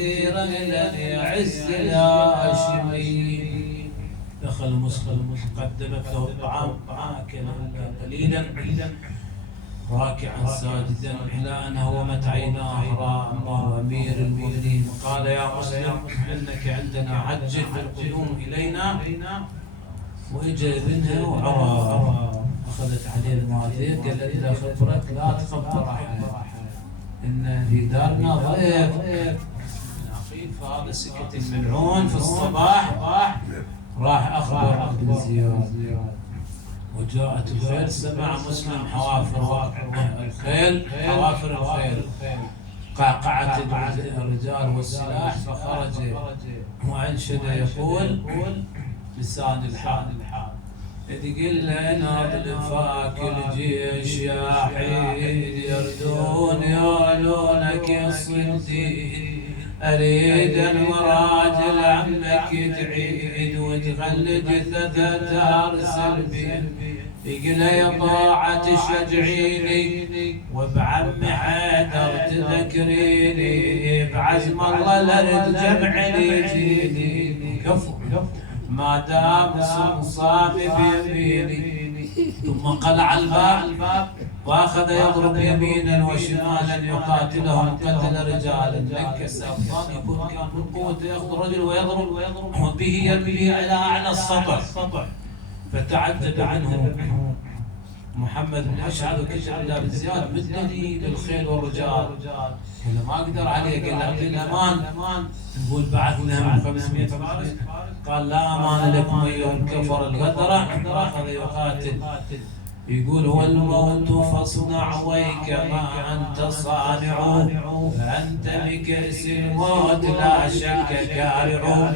كثيرا الذي عز الهاشمي. دخل مسلم قدمت له الطعام فأكل إلا قليلا راكعا ساجدا إلى أن هومت عيناه رأى الله أمير المؤمنين قال يا مسلم إنك عندنا عجل بالقدوم إلينا. وإجا ابنها وعرى أخذت عليه المواثيق قال له إذا خبرك لا تخبر أحد إن في دارنا ضيف. فهذا سكت الملعون في الصباح راح أخبر ابن زياد وجاءت الخيل. سمع مسلم حوافر الخيل قعقعت الرجال والسلاح فخرج وأنشد يقول لسان الحال إذ قلنا بالفاك الجيش يا حيد يردون يعلونك يا صنديد أريد أن وراجل عمك تعيد وتخلي جثثة أرسل بيه يقول يا طاعة شجعيني وبعم حيدر تذكريني بعزم الله لرد جمعني جيني كفو ما دام صامي بيميني. ثم قلع الباب واخذ يضرب يمينا وشمالا يقاتلهم قتل رجالا نكس افضل يكون كان من قوته ياخذ رجل ويضرب وبه يرميه الى اعلى السطح. فتعجب عنه محمد بن اشعث وكشف الى بن زياد مدني للخيل والرجال قال ما اقدر عليه قال اعطيني امان نقول بعث لهم 500 فارس قال لا امان لكم ايها الكفر الغدر. اخذ يقاتل يقول هو الموت فاصنع ويكما أنت صانع فأنت بكأس الموت لا شك كارع.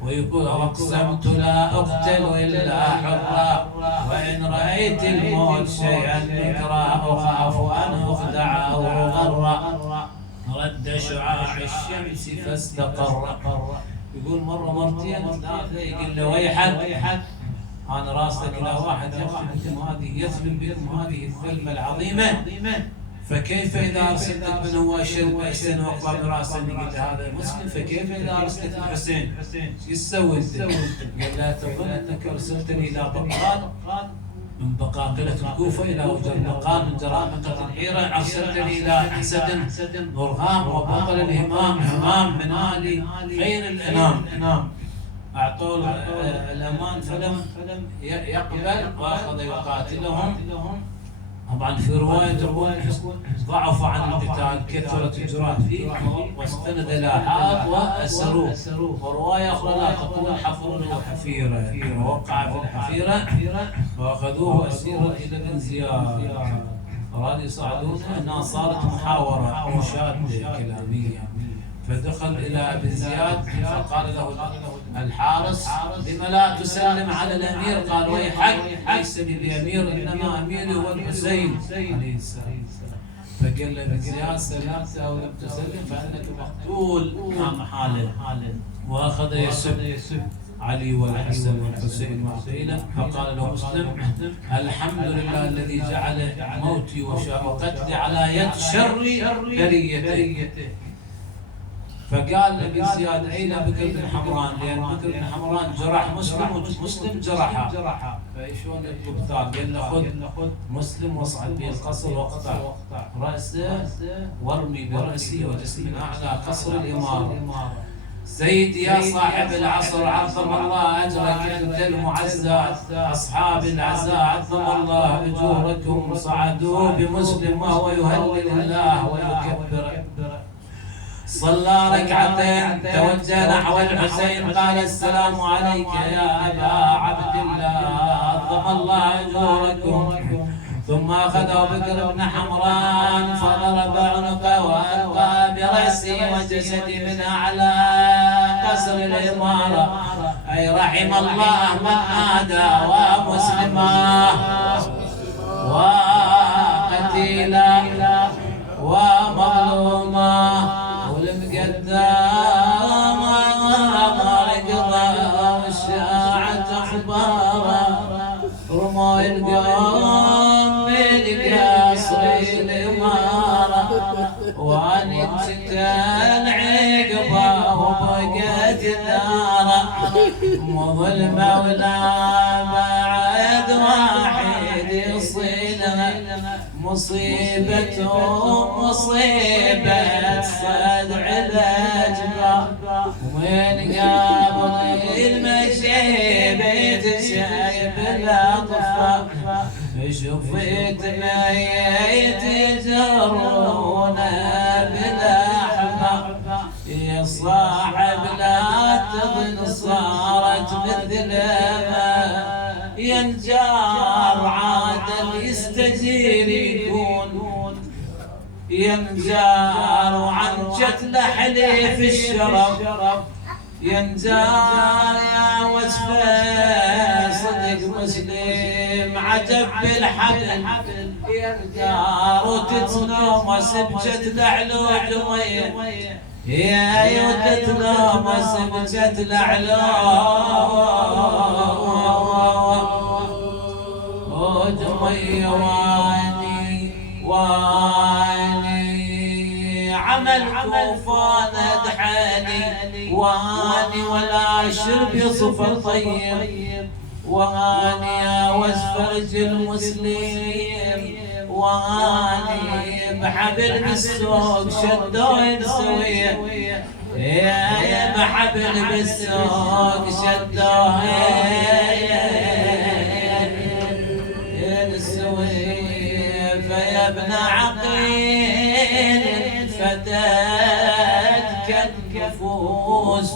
ويقول أقسمت لا أقتل إلا حرا وإن رأيت الموت شيئا نكرا أخاف أن أخدع أو أغر. رد شعاع الشمس فاستقر. يقول مرتين ثلاثة يقول له ويحك أنا راسلك إلى واحد يقتل هذه يثلم بكم هذه الثلمة العظيمة فكيف إذا أرسلتك من هو أشد بأسا وأقوى براسا قلت هذا مسلم فكيف إذا أرسلتك الحسين شو تسوي أنت؟ قال لا تظن أنك أرسلتني إلى بغداد من بقاقلة الكوفة إلى وجر مقام من جرامقة الحيرة أرسلتني إلى أسد نورهام وبطل الهمام من آل خير الأنام. أعطوا الأمان فلم يقبل وأخذ يقاتلهم. طبعا في رواية ضعف عن القتال كثرت الجراح فيه واستند إلى حائط وأسروه. ورواية أخرى لا تقول حفروا له حفيرة ووقع في الحفيرة وأخذوه أسيرا إلى بن زياد. أرادوا يصعدونه أنها صارت محاورة مشادة كلامية. فدخل إلى ابن زياد فقال له الحارس لم لا تسلم على الأمير؟ قال ويحك ليس لي بأمير إنما أميري هو الحسين عليه السلام. فقال له ابن زياد سلمت أو لم تسلم فإنك مقتول لا محالة. وأخذ يسب علي والحسن والحسين وعقيلا. فقال له مسلم الحمد لله الذي جعل موتي وقتلي على يد شر بريته. فقال لابن زياد أين بكر بن حمران؟ لأن بكر بن حمران جرح مسلم ومسلم جرحه فشلون القتال؟ قال له خذ مسلم واصعد به القصر واقطع رأسه وارمي برأسي وجسم أعلى قصر الإمارة. سيدي يا صاحب العصر عظم الله أجرك أنت المعزى أصحاب العزاء عظم الله أجوركم صعدوا بمسلم وهو يهلل الله ويكبر. صلى ركعتين توجه نحو الحسين قال السلام عليك يا أبا عبد الله عظم الله أجوركم. ثم أخذه بكر بن حمران فضرب عنقه وألقى برأسه وجسدي من أعلى قصر الإمارة. أي رحم الله من آدى ومسلما وقتيلا ومظلوما والمقدام رقضا والشاعة أخبارا رموا القوم بالقصر الإمارة وأن انتهى العقبة وبقت النار مظلمة ولا بعد واحد يصيلها مصيبته مصيبة صدع الأجبار ومن قبل المشيبة شايب الأطفال شفت ميت يجرونه بالأحمر يا صاحب لا تظن صارت مثل ما ينجار عاد يستجير يكون ينجار وعن جتل حليف الشرف ينجار يا وسفه صدق مسلم عجب بالحبل ينجار وتتنومس بجتل علوج ميه يا وتتنومس بجتل علوج ميه واني عمل طوفان ادحاني واني ولا شرب يصفر طيب واني يا وسفرج المسلم واني بحبل بالسوق شدوين سويه يا بحبل بالسوق شدوين سويه فيا ابن عقيل فتاتك النفوس